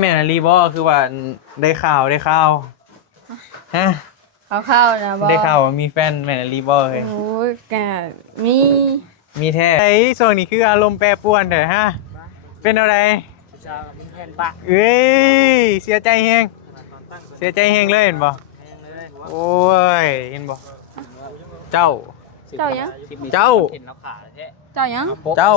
แม่นรีบอคือว่าได้ข่าวฮะข้าวนะบอได้ข่าวว่ามีแฟนแม่นรีบอเลยโอ้ยแกมีมีแท้ไอ้ช่วงนี้คืออารมณ์แปรปรวนเถอะฮะเป็นอะไรเอ้ยเสียใจแฮงเลยเห็นบ่โอ้ยเห็นบ่เจ้ายังเจ้ายังเจ้า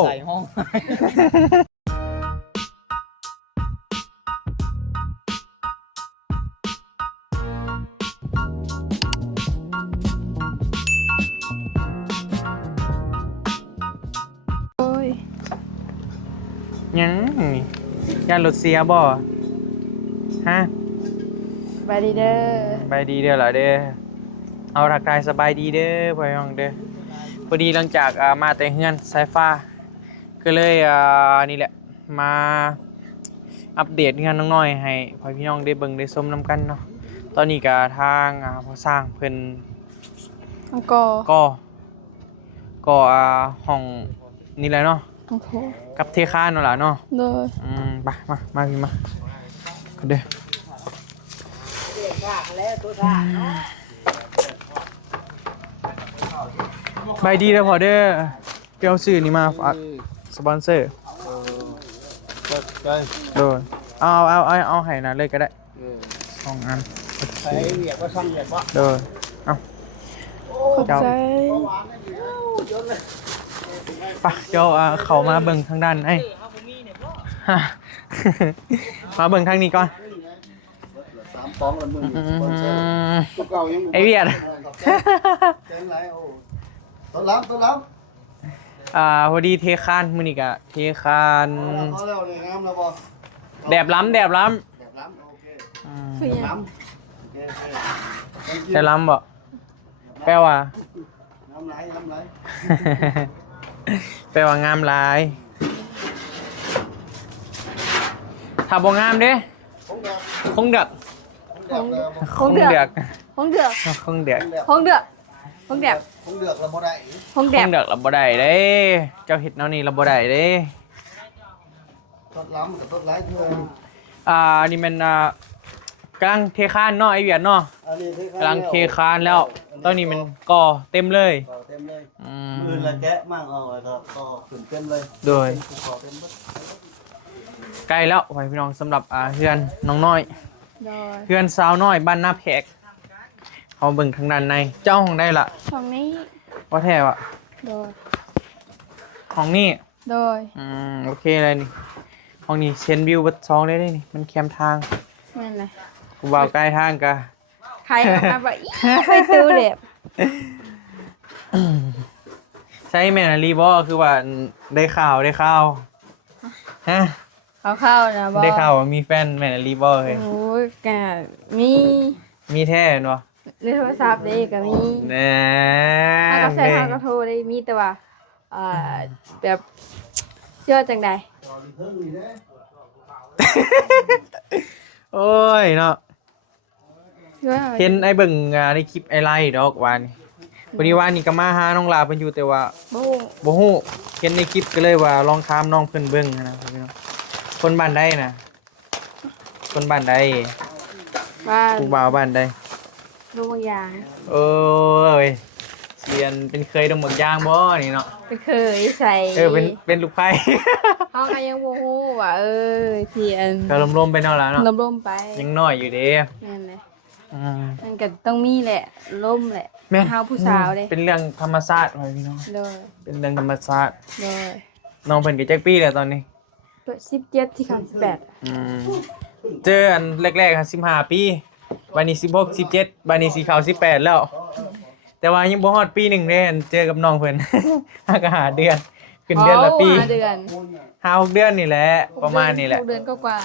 โอ้ยยังยานรถเสียบ่ฮะบายดีเด้สบายดีเด้อเหรอเด้อเอาทักทายสบายดีเด้อพ่อน้องเด้อพอดีหลังจากมาแต่เฮือนสายฟ้าก็เลยนี่แหละมาอัปเดตงานน้อยๆให้พ่อพี่น้องได้เบิ่งได้ชมนํกันเนาะตอนนี้ก็ทางพอสร้างเพิ่นก็ห้องนี่แหละเนาะกับเทคานนั่นล่ะเนาะโดยมาพี่มาก็เด้อใบดีแล้วพอเด้อเปียวซื้อนี่มาฝากสปอนเซอร์โดยเอาให้นะเลยก็ได้2 อันใช้เวียกว่าช่องเวียกว่าโดยเอา ขอบใจปะเจ้าเขามาเบิ่งทางด้านไอ้มาเบิ่งทางนี้ก่อน3 ปองละมึงไอเวียดต้นล้ำพอดีเทคานมื้อนี้ก็เทคาน แดบล้ำโอเคแต่ล้ำบ่แปลว่าแปลว่างามหลายถ้าบ่งามเด้คงเดือกเราบ่ได้เด้เจ้าเฮ็ดแนวนี้เราบ่ได้เด้ต้นล้ำกับต้นไร้เพื่อนนี่มันกำลังเทคานเนาะไอเวียดเนาะกำลังเทคานแล้วตอนนี้มันก่อเต็มเลยมือละแกะมากก็ขึ้นเต็มเลยโดยใกล้แล้วไว้พี่น้องสำหรับเฮือนน้องน้อยเฮือนสาวน้อยบ้านหน้าแพกเขาเบิ่งทางด้านในเจ้าของได้ละห้องนี้ว่าแท้วะโดยของนี่โดยโอเคเลยนี่ห้องนี้เชนวิวบัด2ได้นี่มันแคมทางนั่นแหละกูบ่าวใกล้ทางกะใครมาบ่ไปตู้เด็บใช่แม่นรีบอคือว่าได้ข่าวฮะข้าวนะบอได้ข่าวว่ามีแฟนแม่นรีบอเลยโอ้ยแกมีแท้เนาะในโทรศัพท์ได้ก็มีถ้าก็ใช้ทางก็โทรได้มีแต่ว่าแบบเชื่อจังใดโอ้ยเนาะเห็นไอ้เบิ่งในคลิปไอ้ไล่ดอกวานวันนี้วานนี่ก็มาหาน้องลาเพิ่นอยู่แต่ว่าบ่ฮู้เห็นในคลิปก็เลยว่าลองถามน้องเพิ่นเบิ่งนะพี่น้องคนบ้านใดนะคนบ้านใดผู้บ่าวบ้านใดดงบางยางโอ้ยเรียนเป็นเคยดงบางยางบ่นี่เนาะเป็นเคยใส่เป็นลูกไผ่เฮาก็ยังบ่ฮู้ว่าเทียนก็ลมๆไปเนาะล่ะเนาะลมๆไปยังน้อยอยู่เด้นั่นแหละมันก็ต้องมีแหละลมแหละเฮาผู้สาวเด้เป็นเรื่องธรรมชาติไว้พี่น้องเป็นเรื่องธรรมชาติน้องเพิ่นก็จักปีแล้วตอนนี้17ที่เจออันแรกๆ15 ปีวันนี้16 17วันนี้สิเข้า18แล้วแต่ว่ายังบ่ฮอดปี1เด้เจอกับน้องเพิ่นก็หาเดือนขึ้นเดือนละปี5 เดือน5-6 เดือนนี่แหละประมาณนี้แหละ6 เดือนกว่า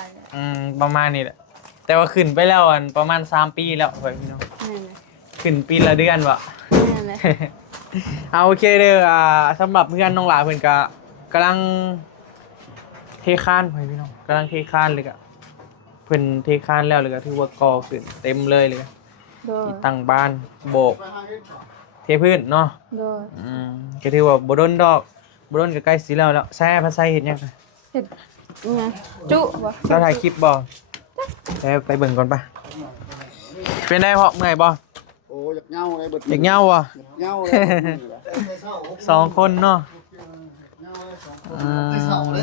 ประมาณนี้แหละแต่ว่าขึ้นไปแล้วอันประมาณ3 ปีแล้วพี่น้องขึ้นปีละเดือนวะนั่นแหละเอาโอเคเด้อสำหรับเพื่อนน้องหลาเพิ่นก็กำลังเทคานพี่น้องกำลังเทคานเลยก็เพิ่นเทคานแล้วเลยก็ถือว่าก่อขึ้นเต็มเลยที่ตั้งบ้านโบกเทพื้นเนาะก็ถือว่าบ่ดนดอกบ่ดนก็ใกล้สิแล้วแซ่ภาษาเฮ็ดหยังเฮ็ดจุบ่เราถ่ายคลิปบ่ ไปเบิ่งก่อนปะเป็นได้เพราะเมื่อยบ่ โอ้อยากเหงาเลยเบิด อยากเหงาอ่ะ เหงาเลย 2 คนเนาะ แต่เช้าเลย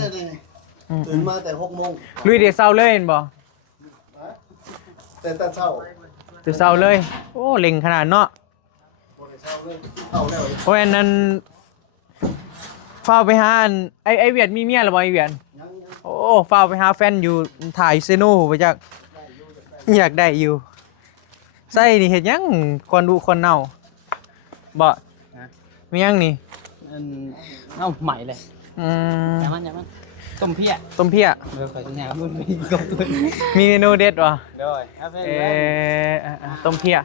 ตื่นมาแต่6 โมง ลุยเดี๋ยวเช้าเลยเห็นบ่ แต่เช้า ตื่นเช้าเลย โอ้เล็งขนาดเนาะ เช้าเลยเอาแล้ว เพราะฉะนั้นฝ้าวไปหาอันไอเวียดมีเมียหรือบ่ไอเวียดโอ้ฝ้าวไปหาแฟนอยู่ถ่ายเซโน่ไปจักอยากได้อยู่ใส่นี่เฮ็ดหยังคนดูคนเน่าบ่มีหยังนี่ เอาใหม่เลย อืม อย่ามันต้มเพี้ย ต้มเพี้ย เดี๋ยวข่อยจะแหนมรุ่นนี้กับตัว มีเมนูเด็ดวะ เดี๋ยวครับเพื่อน ต้มเพี้ย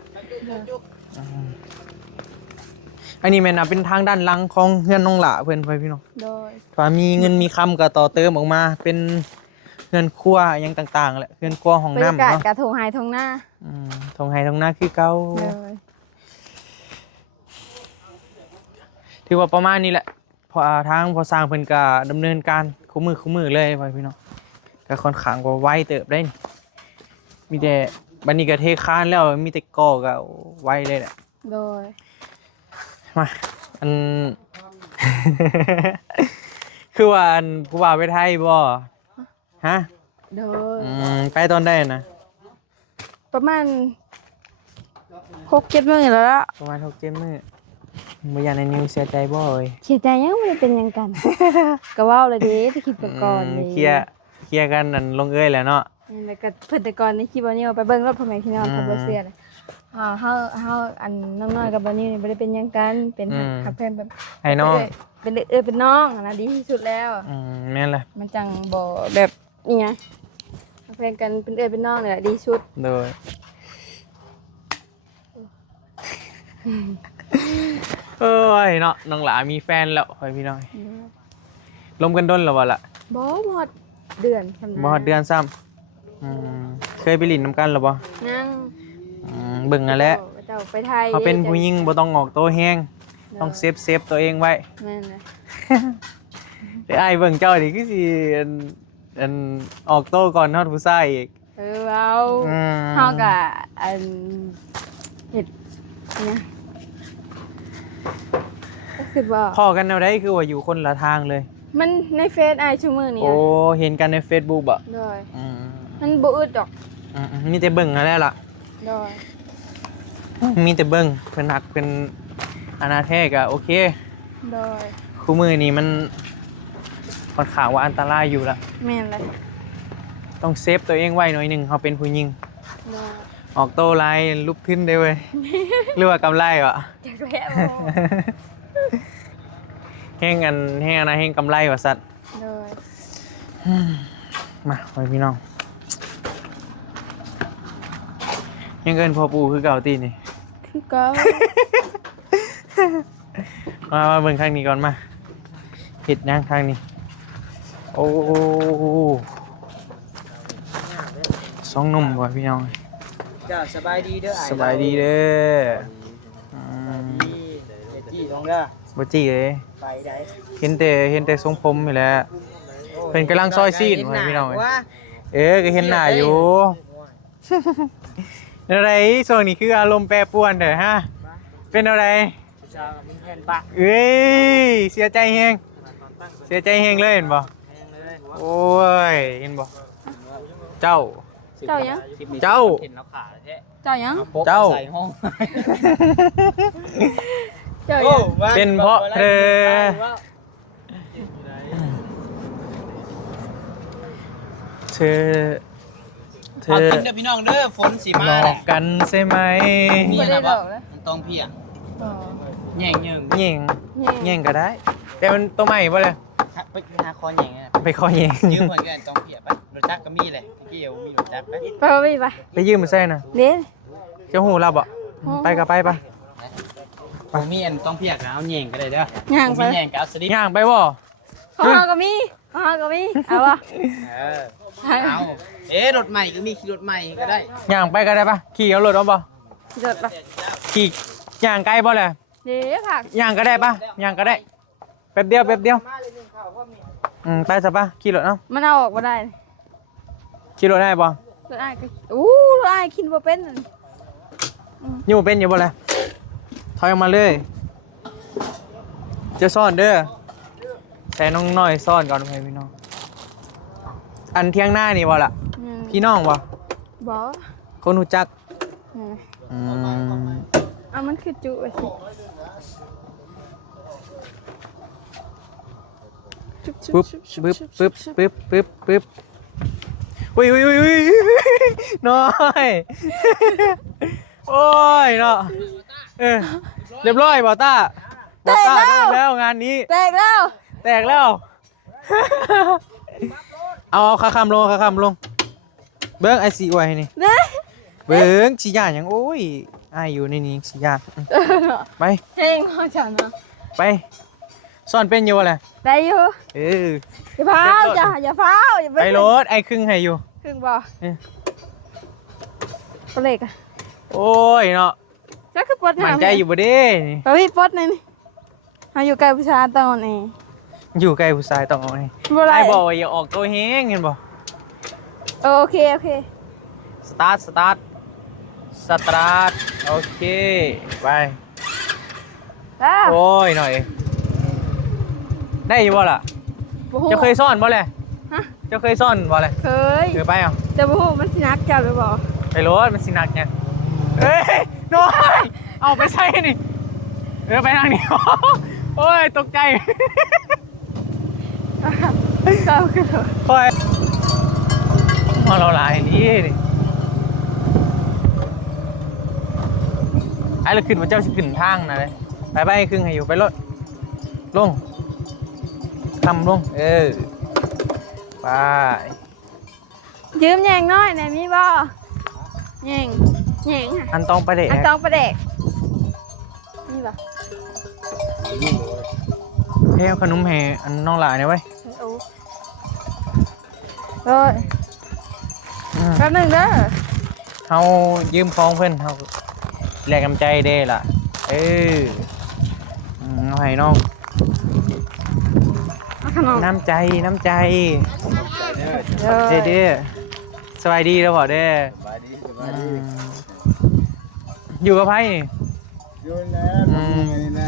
อันนี้แม่นเป็นทางด้านหลังของเฮือนน้องหล่าเพิ่นไปพี่น้อง โดย ถ้ามีเงินมีคำก็ต่อเติมออกมาเป็นเฮือนครัวอหยังต่างๆแหละเฮือนครัวห้อง บรรยากา น้ำ ศ เนาะ กระทงไฮทงหน้า ทงไห้ทงหน้าคือเก่า โดย ถือว่าประมาณนี้แหละพอทางพอสร้างเพิ่นก็ดำเนินการคู่มือเลยไปพี่น้องก็ค่อนข้างว่าไวเติบได้นี่มีแต่บัดนี้ก็เทคานแล้วมีแต่ก่อก็ไวเลยแหละ โดย มาอัน คือว่าอันผู้ว่าไปไทยบ่ฮะ โดย ไปตอนได้นะ ประมาณ6-7 มื้อแล้วล่ะ ประมาณ6-7 มื้อบ่อยากในนิวเสียใจบ่เอ้ย เสียใจยังบ่ได้เป็นหยังกัน ก็เว้าเลยเด้ที่คิดแต่ก่อนนี่ เคลียร์กันนั่นลงเอ้ยแหละเนาะ แล้วก็เพิ่นแต่ก่อนในคลิปวันนี้เอาไปเบิ่งรถพ่อแม่พี่น้องเขาบ่เสียเลยเฮาอันน้องน้อยกับบันนี้นี่บ่ได้เป็นหยังกันเป็นหักแพงแบบ ให้น้อง เป็นเป็นน้องนะดีที่สุดแล้ว แม่นล่ะ มันจังบ่แบบนี่ไงหักแพงกันเป็นเป็นน้องนี่แหละดีสุด โดยเอ้ยเนาะน้องหลามีแฟนแล้วไปพี่น้อยลมกันด้นแล้วบ่ล่ะ บ่หมดเดือนทำ บ่ฮอดเดือนซ้ำเคยไปหลินน้ำกันหรือบ่ นั่ง เบิ่งนั่นแหละ เจ้าไปไทย เขาเป็นผู้หญิงบ่ต้องออกโตแฮงต้องเซฟตัวเองไว้ แม่นเลย แต่อ้ายเบิ่งเจ้านี่คือสิอันออกโตก่อนฮอดผู้ชายอีก เอา อืม เฮาก็อันเฮ็ดนะก็คือว่า พอกันแนวใดคือว่าอยู่คนละทางเลย มันในเฟซไอายชั่วมือนี่ โอ้เห็นกันใน Facebook บ่ โดย อืม มันบ่อึดดอก มีแต่เบิ่งนั่นแหละล่ะ โดย มีแต่เบิ่งเพิ่นฮักเป็นอนาแท้ก็โอเค โดย คู่มือนี้มันค่อนข้างว่าอันตรายอยู่ละ แม่นเลย ต้องเซฟตัวเองไว้หน่อยหนึงเขาเป็นผู้หญิง โดย ออกโตลายลุกขึ้นได้เว้ย หรือว่ากำไรวะ จักแล้บ่ แห้งอันแห้งนะแห้งกำไรวะสัตว์ โดย มาไปพี่น้องยังเกินพอปูคือเก่าตีนี่ คือเก็ มาเบิ่งข้างนี้ก่อนมาเห็ดย่างข้างนี้โอ้สองหนุ่มว่ะพี่น้อง เจ้าสบายดีเด้อ สบายดีเด้อ นี่เด็กจี้ท้องเด้อ บ่จี้เลย ไปได้ เห็นแต่ทรงผมอยู่แหล้วเพิ่นกำลังซอยซีนไว้พี่น้องก็เห็นหน้าอยู่อะไรช่วงนี้คืออารมณ์แปรปรวนเด้อฮะเป็นอะไร ชาวกับแผ่นปะ เอ้ยเสียใจแฮงเลยเห็นบ่ แพงเลย โอ้ยเห็นบ่เจ้า เจ้ายัง เจ้า เห็นเราขาแท้ เจ้ายัง เจ้า ใส่ห้อง เจ้ายัง เป็นเพราะเธอเอากินเด้อพี่น้องเด้อฝนสี หล มา อ แห ก ละ กันใช่ไหม มี บ่ อะไร ได้ด บ่ อกเลย มันต้องเพี้ย อ๋อ แย่งเยิง แย่ง แย่ แย่งก็ได้ แต่มันตัวใหม่ป่ะเลย ไปหาคอแย่งอ่ะ ไปขอแย่ง ยืมเหมือนกันต้องเพี้ยไปรถจักรก็มีเลยเมื่อกี้เอวมีรถจักรไป ไปบ่มีไป ไปยืมมาใส่น่ะ เด้ เจ้าหูเราบ่ไปก็ไปปะ ผมมีอันต้องเพี้ยกับเอาแย่งก็ได้เด้อย่าง ไป ผมมีแย่งกับเอาสลิป ย่างไปบ่ ของเฮาก็มีของเฮาก็มีเอาบ่ เอารถใหม่ก็มีขี่รถใหม่ก็ได้ ย่างไปก็ได้ปะขี่เอารถเอาบ่ จดไป ขี่ย่างไกลบ่เลย เด้ผัก ย่างก็ได้ปะย่างก็ได้แป๊บเดียวไปซะปะขี่รถเอา มันเอาออกบ่ได้ ขี่รถได้บ่ รถอ้ายก็รถอ้ายกินบ่เป็นนั่น อยู่เป็นอยู่บ่ล่ะถอยออกมาเลยจะซ่อนเด้อใส่น้องน้อยซ่อนก่อนพี่น้องอันเที่ยงหน้านี่บ่ล่ะพี่น้องบ่ บ่ คนรู้จัก มันคือจุไว้สิ ปึ๊บปึ๊บปึ๊บปึ๊บปึ๊บปึ๊บอุ้ยน้อยโอ้ยเนาะเรียบร้อยบ่ต้าโดนแล้วงานนี้แตกแล้ว แตกแล้วเอาขาคำลงเบิ้งไอซีไว้นี่ เด้ เบิ้งสียาอย่างโอ้ยไออยู่ในนี้สียาไป เฮ้ยพ่อฉันนะ ไปซ่อนเป็นอยู่อะไร ได้อยู่ อย่าฟ้าวจ้ะอย่าฟ้าวอย่า ไปรถไอครึ่งให้อยู่ ครึ่งบ่ปลาเล็กอ่ะ โอ้ยเนาะ จักคือปด มันใจอยู่บ่เด้นี่ เฮ้ยปดนี่เขาอยู่ใกล้ผู้ชายตอนนี้ อยู่ใกล้ผู้ชายต้องเอาให้ บ่ไร ไอบอกว่าอย่าออกตัวแห้งเห็นบ่ โอเคสตาร์ทโอเคไปโอ้ยหน่อยได้อยู่บ่ล่ะจะเคยซ่อนบ่เลยจะเคยซ่อนบ่เลย เคย ถือไปอ่ะ แต่บ่ฮู้มันสินักจับหรือบ่ ไปรถมันสินักเนี่ยเฮ้ยน้อยเอาไปใส่นี่ไปทางนี้โอ้ยตกใจ ก็คือ คอยมาเราหลายนี่นี่ไอ้เราขึ้นมาเจ้าสิขึ้นทางนะเลยไปครึ่งให้อยู่ไปรถลงทำลงไป ยืมแยงน้อยไหนมีบ่แยงค่ะ อันตองประเดะ อันต้องประเด็กนี่บ่ เฮ้ยขนมแห่อันน้องหลายเนี่ยเว้ย โอ้ยแป๊บนึงเด้อ เขายืมของเพื่อนเขาแลกกำใจเด้ล่ะเอาให้น้อง ขนม น้ำใจเด้สบายดีแล้วพอเด้อยู่กับไพ่นี่ อยู่แล้วนะ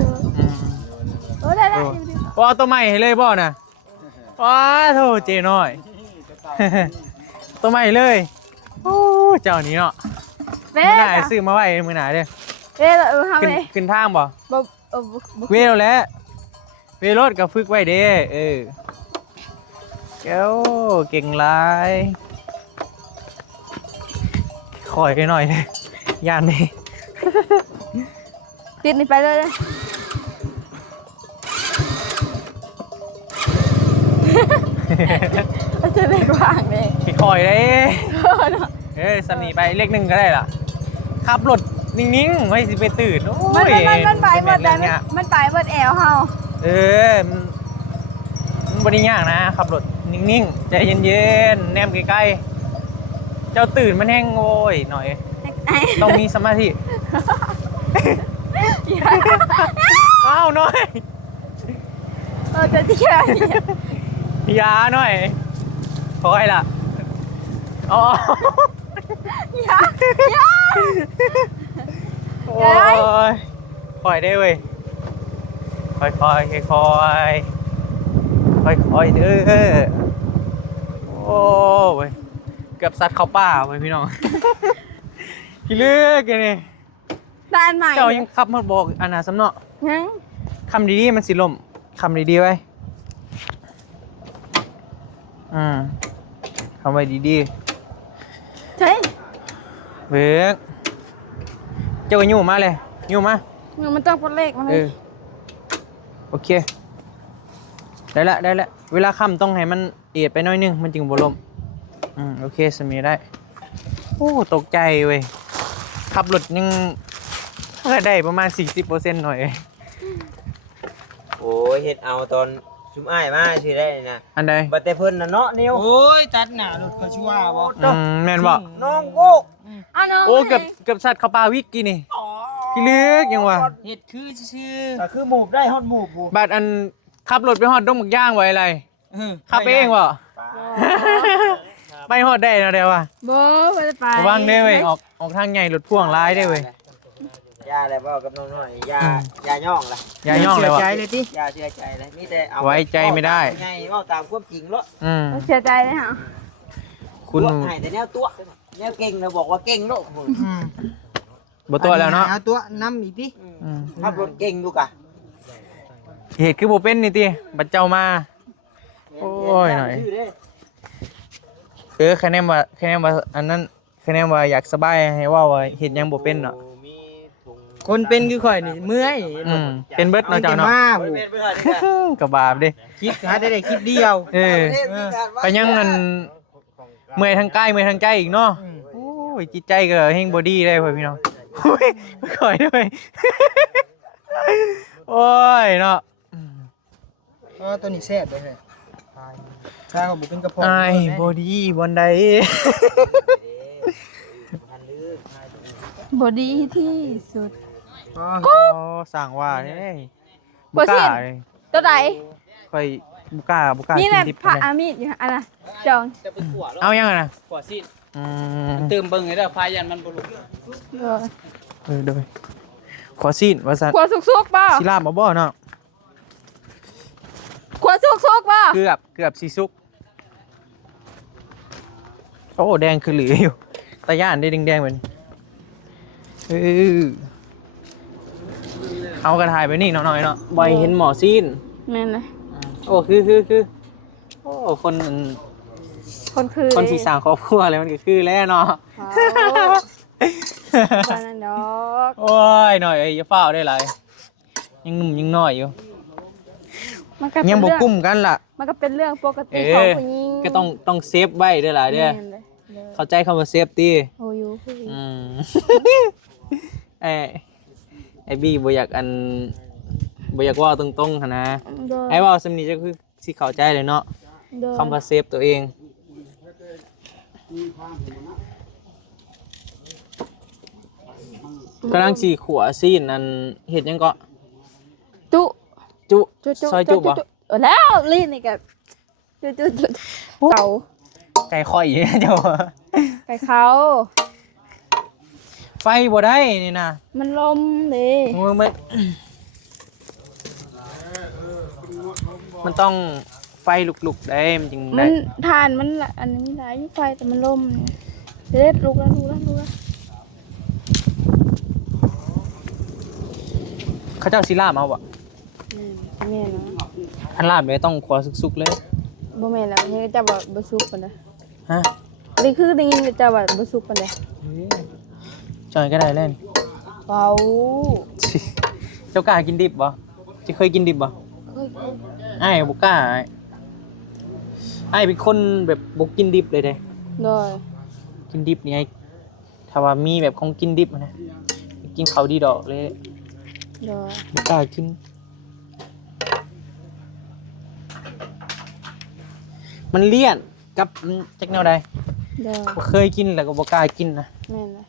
โอ้ได้แล้ว ว่าเอาตัวใหม่ให้เลยบ่น่ะว้าโธ่เจน้อย ตัวใหม่เลยโอ้เจ้านี้เนาะ เว้ มือหนาซื้อมาไว้มือหนาเด้อ ทำไม ขึ้นทางบ่ บ่ เวลแล้วเวรถกับฝึกไว้เด้เก้าเก่งหลายคอยกันหน่อยเลยย่านนี่ ติดนี่ไปเลยจะเล็กว่างเลย คอยเลยสนีไปเลขหนึ่งก็ได้ล่ะขับรถนิ่งๆไม่สิไปตื่นโอ้ย มันไปเบิดได้มันไปเบิดแอลเฮา มันบริยากนะขับรถนิ่งๆใจเย็นๆแนมใกล้ๆเจ้าตื่นมันแห้งโอ้ยหน่อยต้องมีสมาธิอ้าวหน่อย จะเที่ย ยาหน่อยคอยล่ะอ๋อย า โอ้ยคอยได้เว้ยคอยเด้อโอ้ยเกือบสัตว์เข้าป่าไปพี่น้องพี่เลือกไงนี่ ด้านใหม่ เจ้ายังขับมาบอกอันน่ะสำเนาะ ยัง คำดีๆมันสิลมคำดีๆไว้คำไว้ดีๆ ใช่ เบิกเจ้าก็อยู่มาเลยอยู่มา มันต้องปนเลขมาเลย โอเคได้ละเวลาค่ำต้องให้มันเอียดไปหน่อยนึงมันจึงบ่ลมโอเคสมีได้โอ้ตกใจเว้ยขับรถยังได้ประมาณ 40% หน่อย โอ้ยเฮ็ดเอาตอนชุมอ้ายมาสิได้นะ อันใด บัดแต่เพิ่นน่ะเนาะนิว โอ้ยตัดหน้ารถเขาชั่วบ่ แม่นบ่ น้องโก้ น้อง โอ้เกือบสัตว์เข้าป่าวิกกี้นี่พี่ลึกยังวะ เฮ็ดคือซื่อ ก็คือหมูบได้ฮอดหมูบบ่ บัดอันขับรถไปฮอดดงหมึกย่างไว้อะไรขับเองบ่ เ ไปฮอดได้เนาะเดี๋ยวว่ะ บ่ได้ไประ วังเด้เว้ยออกทางใหญ่รถพ่วงร้ายได้เว้ย ยาอะไรบ่กับน้องน้อยยายาย่องล่ะ อย่าย่องเลยว่ะ ใจเลยติ ยาเชื่อใจเลยมีแต่เอา ไว้ใจไม่ได้ ไงว่าตามความจริงเนาะ เสียใจเลยฮะ คุณ ตัวให้แต่แนวตัวแนวเก่งเราบอกว่าเก่งโลกมึง บ่ตัวแล้วเนาะ เอาตัวน้ำอีกติ ขับรถเก่งดูกะ เหตุคือบ่เป็นนี่ติบัดเจ้ามา โอ้ยหน่อย คะแนนว่าอันนั้นคะแนนว่าอยากสบายให้ว่าเฮ็ดหยังบ่เป็นเนาะ มีถุง คนเป็นคือข่อยนี่เมื่อย เป็นเบิดเนาะเจ้าเนาะ มา บริเวณเพื่อนนี่นะ ก็บาปเด้ คิดหาได้คลิปเดียว เออก็ยังนั่นเมื่อยทั้งกายเมื่อยทั้งใจอีกเนาะโอ้ยจิตใจก็เฮงบ่ดีได้พ่อพี่น้องโอ้ยข่อยด้วย โอ้ยเนาะ ตัวนี้แซ่บเลยแม่ชาเขาบุเป็นกระเพาะ ไอ้บ่ดีบ่ใด บ่ดีที่สุด โอ้สั่งว่าเด้บ่กล้าเลย ตัวใด ข่อยบ่กล้า นี่ กิ แหละ นดิบ พระ เลย อามิดอยู่อันน่ะจอง จะไปขวดแล้ว เอายังไงนะ ขวดซีด อืม เติมเบิ่งให้ได้ไฟยันมันบ่ลุก โดยขอซีนว่าซั่น ขวดสุกๆป่ะ สิลาบบ่บ่เนาะ ขวดสุกๆป่ะ เกือบสิสุกโอ้แดงคือเหลืออยู่ตาย่านได้แดงๆเหมือนเอากระถ่ายไปนี่หน่อยเนาะบ่เห็นหมอซีน แม่นเลย โอ้คือโอ้คนมัน คนคือ คนสีสร้างครอบครัวอะไรมันก็คือแล้วเนาะ ว่านั่นดอก โอ้ยหน่อยเอ้ยอย่าเฝ้าได้หลายยังหนุ่มยังน้อยอยู่ มันก็ ยังบ่ เป็นเรื่อง กุ้มกันล่ะ มันก็เป็นเรื่องปก เอ ติของ อ ผู้หญิง ก็ต้องเซฟไว้เด้อล่ะเด้อ แม่นเลยเลย เข้าใจคำว่าเซฟตี้ โอ้ยผู้หญิง ไอ้บี้บ่อยากบ่อยากเว่าตรงๆหั่นนะ โดย ไอ้เว่าสำนี้จะคือสิเข้าใจเลยเนาะ โดย คำว่าเซฟตัวเองกำลังสิขัวซีนอันเฮ็ดหยังก็ จุ จุซอยจุบ่ แล้วลิ้นนี่ก็จุเต่า ไก่ข่อยเจ้า ไปเขา ไฟบ่ได้นี่นะ มันลมเด้ มันต้องไฟลุกๆได้มันจึง มั ได้ นทานมันละอันนี้หลายไฟแต่มันลมเนี่ยเด็ดลุกแล้ว เขาเจ้าสิลาบเอาบ่ แม่นเนาะ อันลาบเลยต้องขัวสุกๆเลย บ่แม่นแล้วนี่จะว่าบ่สุกปานใด ฮะ นี่คือได้ยินจะว่าบ่สุกปานใด จอยก็ได้เล่น เบา เจ้ากล้ากินดิบบ่จะเคยกินดิบบ่ เฮ้ย ไอ้ายบ่กล้าไอ้ายเป็นคนแบบบ่กินดิบเลยเด้ โดย กินดิบนี่ไอ้ถ้าว่ามีแบบของกินดิบอะนะกินข้าวดีดอกเลย โดย บ่กล้ากิน มันเลี่ยนกับจักแนวใด โดย บ่เคยกินแล้วก็บ่กล้ากินนะ แม่นเลย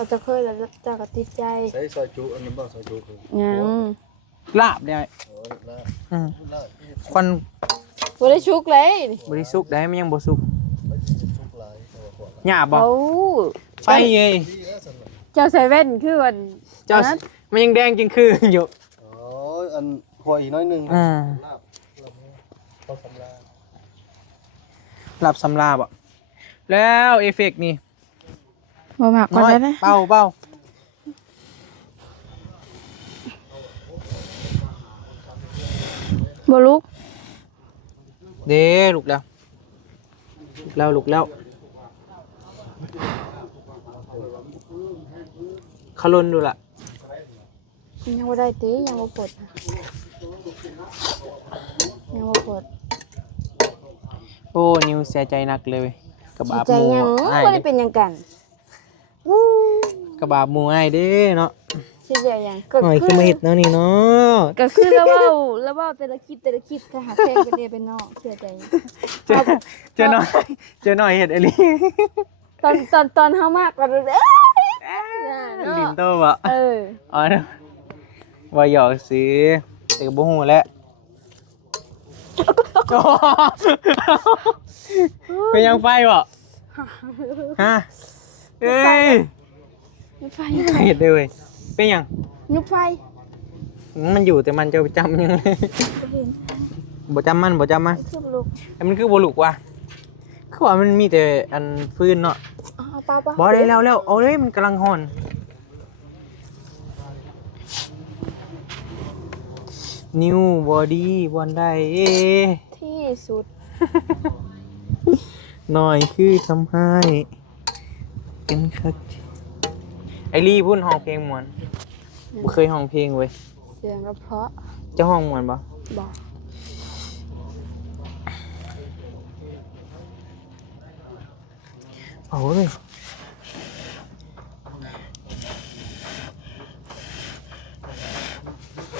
ก็จะเคยแล้วจะก็ติดใจ ใช้ซอยจุอันนั้นบ่ซอยจุคือ ยัง ลาบได้ โอ้ละ ควัน บ่ได้ชุกเลย บ่ได้สุกได้มันยังบ่สุก ชุกหลายแต่ว่า หยาบบ่ เบา ไฟเอ้ย เจ้าใส่แว่นคือวัน เจ้า นั้น มันยังแดงจริงคืออยู่ อ๋ออันหัวอีกน้อยหนึง ต้องสำราญ หลับสำลาบอ่ะแล้วเอฟเฟกต์นี่ บ่มัก น้อย ได้ไหม เป้าเป้า บ่ลุก เด้ลุกแล้วลุกแล้วเขาลนดูล่ะ ยังบ่ได้ติยังบ่ปลดยังบ่ปลด โอ้นิวเสียใจหนักเลยกระบา สิ บ ใจ หมู ยัง อ้าย บ่ได้เป็นหยังกันอู้ กระบาบหมูไอ้ายเด้เนาะ สิใจยังก็ หน่อย คื ขึ้น อ มาเห็ดเนาะนี่เนาะ ก็คือแล้วเว้าแต่ละคลิปถ้าหาแฟนกันได้เป็นนอกเชื่อใจ เจอหน่อยเห็ดไอ้ลี่ ตอนเฮามากกว่าเด้อ ลินโตบ่ เออ อ๋อเนาะว่าหยอกสิแต่ก็บ่ฮู้แหล้ว โอ้เป็นยังไฟบ่ฮะเอ้ย ยุบไฟ เห็นเลยเว้ยเป็นยัง ยุบไฟ มันอยู่แต่มันจะจำยังไง เห็น บ่จำมัน คือลูก แต่มันคือบ่ลูกว่ะคือว่ามันมีแต่อันฟืนเนาะ เอาป้า บ่ได้แล้วเอาเลยมันกำลังฮ้อน นิวบอดี้บอลได้ ที่สุด หน่อยคือทำให้เป็นคักไอรี่พุ่นห้องเพลงมวนบ่เคยห้องเพลงเว้ย เสียงกระเพาะ จะห้องมวนบ่ บอก โอ้ย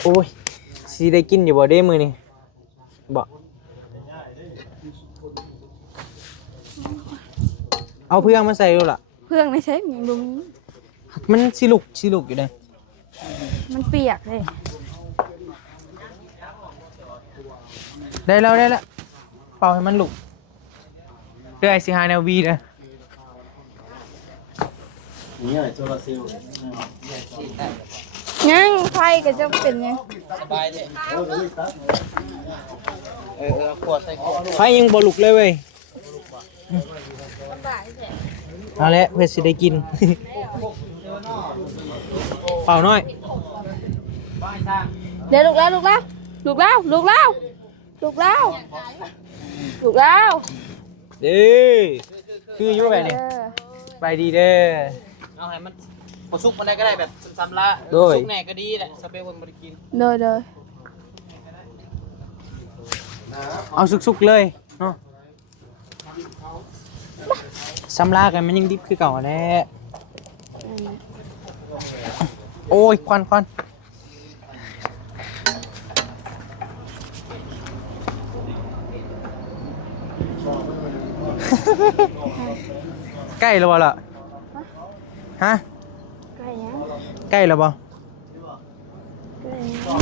โอ้ยสิได้กินอยู่บ่เด้มื้อนี้บ่เอาเพื่องมาใส่ดูล่ะ เพื่องไม่ใช่มีบุ้ม มันสิลุกอยู่เด้ มันเปียกเลย ได้แล้วเป่าให้มันลุกเรื่อยสิหาแนววีนะ นี่ไอ้โซลาเซลล์ ยังไฟก็จะเป็นยัง สบายดิ เดี๋ยวนี้ตัด ขวดใส่ขวด ไฟยังบ่ลุกเลยเว้ยเอาละเพื่อสิได้กิน เป่าน้อย เดี๋ยวลุกแล้ว เด้อคืออยู่แบบนี้ไปดีเด้อ เอาให้มันบ่สุกมันได้ก็ได้แบบซ้ำๆละ โดย สุกแน่ก็ดีแหละสเปรย์คนบ่ได้กิน เด้อ เอาสุกๆเลยเนาะซ้ำลากันมันยังดิบคือเก่าแหละโอ้ยควันใกล้แล้วบ่ล่ะฮะ ใกล้ยัง ใกล้แล้วบ่ ใกล้ยัง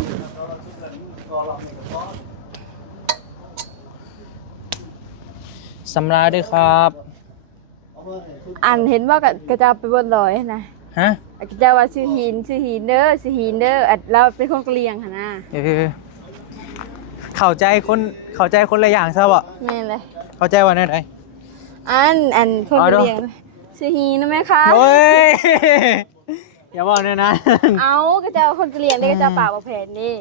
สำราญด้วยครับ อันเห็นว่าก็จะไปบนดอยนะ ฮะ ก็จะว่าชื่อหินเด้ออันเราเป็นคนกะเหรี่ยงหั่นน่ะ เข้าใจคนละอย่างซะบ่ แม่นเลย เข้าใจว่าแน่ได อันคนกะเหรี่ยงชื่อหินนะแม่คะ โอ้ย อย่าบอกแน่นะ เอาก็จะคนกะเหรี่ยงได้ก็จะปากบ่แผนนี่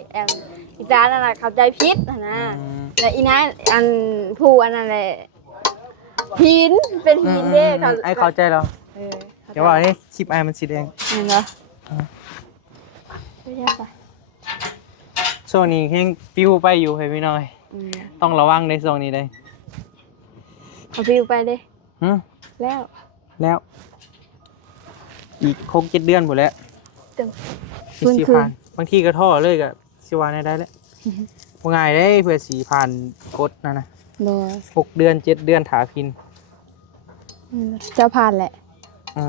อีตานั่นน่ะเข้าใจผิดหั่นน่ะแล้วอีนั้นอันผู้อันนั้นแหละหินเป็นหินเด้ ไอ้เข้าใจแล้ว เออ อย่าบอกนี่คลิปไอ้มันสีแดง เห็นเหรอไม่ใช่ปะ ช่วงนี้ยังปิวไปอยู่ให้พี่น้อย ต้องระวังในช่วงนี้เลย เอาฟิวไปเลย หึ แล้ว อีก6-7 เดือนหมดแล้ว ตึง ที่สิผ่านบางทีก็ท่อเลยก็สิว่าได้แล้วบ่ง่ายเด้เพื่อสีผ่านกดนะ โดย 6 เดือน 7 เดือนถาพิน จะผ่านแหละ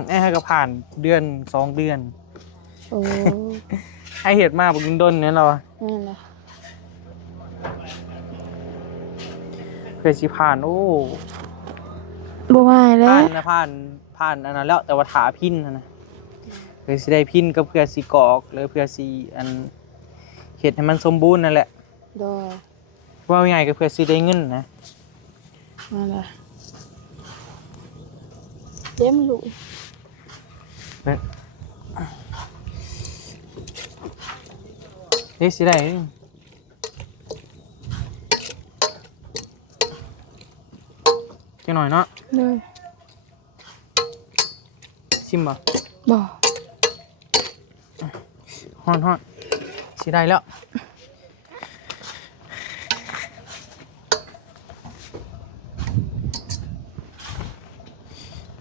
ไอ้ให้ก็ผ่านเดือน2 เดือน โอ้ ให้เหตุมากบ่กินดนเนี่ยเราอะ นั่นแหละ เพื่อสิผ่านโอ้ บ่ไหวแล้ ผ่านอันนั้นแล้วแต่ว่าถาพินนะเพื่อสิได้พินก็เพื่อสิกรอกหรือเพื่อสิอันเฮ็ดให้มันสมบูรณ์นั่นแหละ โดย ว่าง่ายก็เพื่อสิได้เงินนะ นั่นแหละเดี๋ยวมันลุก เฮ้ยสิได้จังหน่อยเนาะ เลย ชิมบ่ บ่ ฮ้อนสิได้แล้ว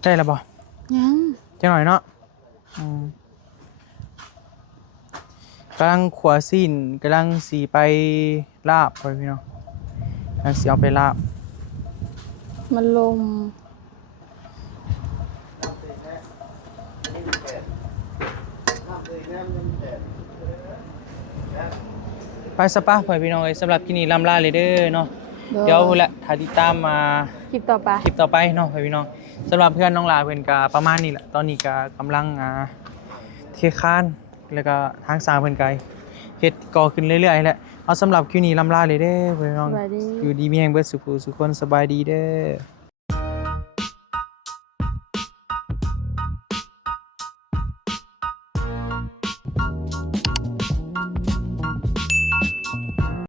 ได้แล้วบ่ ยัง จังหน่อยเนาะกำลังขวาซีนกำลังสีไปลาบไปพี่น้องกำลังสีเอาไปลาบ มันลม ไปสปะไปพี่น้องเอ้ยสำหรับที่นี่ลำลาเลยเด้อเนาะ เดี๋ยวพุ่นแหละถ้าติดตามมา คลิปต่อไป คลิปต่อไปเนาะพี่น้องสำหรับเพื่อนน้องหลาเพิ่นก็ประมาณนี้แหละตอนนี้ก็กำลังเทคานแล้วก็ทางสร้างเพิ่นก็เฮ็ดก่อขึ้นเรื่อยๆแหละเอาสำหรับคลิปนี้ลำลาเลยเด้อพี่น้อง สวัสดี อยู่ดีมีแรงเบิดสุขสุขคนสบายดีเด้อ